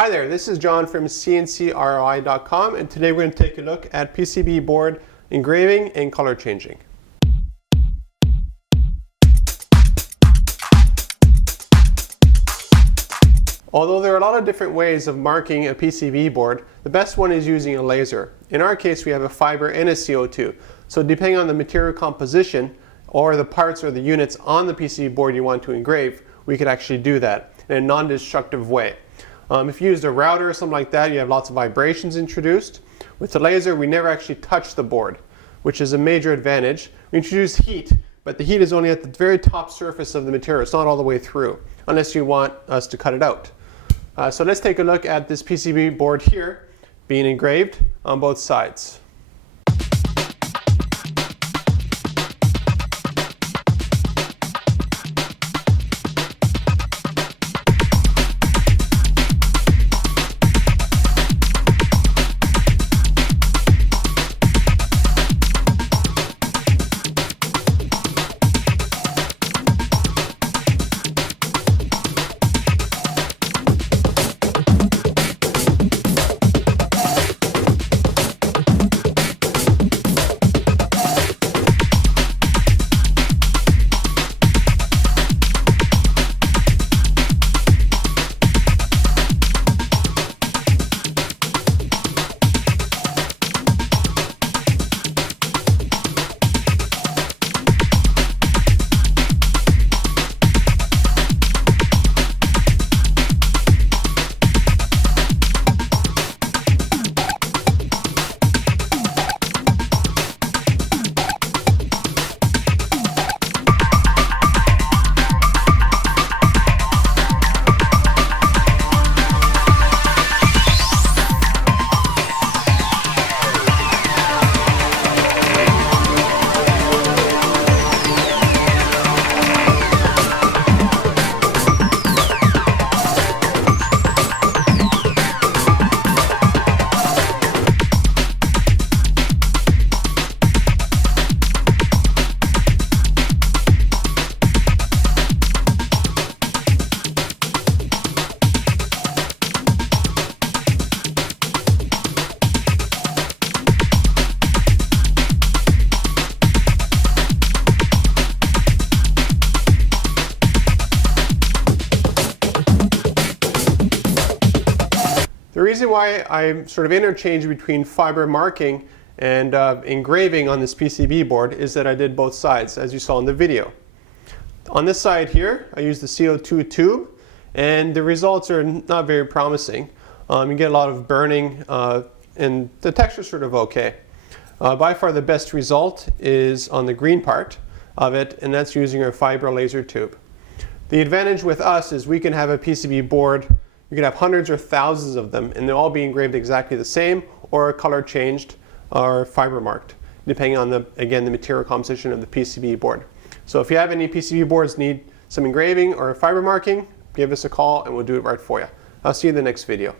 Hi there, this is John from CNCROI.com, and today we're going to take a look at PCB board engraving and color changing. Although there are a lot of different ways of marking a PCB board, the best one is using a laser. In our case, we have a fiber and a CO2. So depending on the material composition or the parts or the units on the PCB board you want to engrave, we could actually do that in a non-destructive way. If you used a router or something like that, you have lots of vibrations introduced. With the laser, we never actually touch the board, which is a major advantage. We introduce heat, but the heat is only at the very top surface of the material. It's not all the way through, unless you want us to cut it out. So let's take a look at this PCB board here being engraved on both sides. The reason why I sort of interchange between fiber marking and engraving on this PCB board is that I did both sides, as you saw in the video. On this side here, I used the CO2 tube, and the results are not very promising. You get a lot of burning, and the texture is sort of okay. By far the best result is on the green part of it, and that's using our fiber laser tube. The advantage with us is we can have a PCB board. You can have hundreds or thousands of them, and they'll all be engraved exactly the same, or color changed, or fiber marked, depending on the material composition of the PCB board. So if you have any PCB boards need some engraving or fiber marking, give us a call and we'll do it right for you. I'll see you in the next video.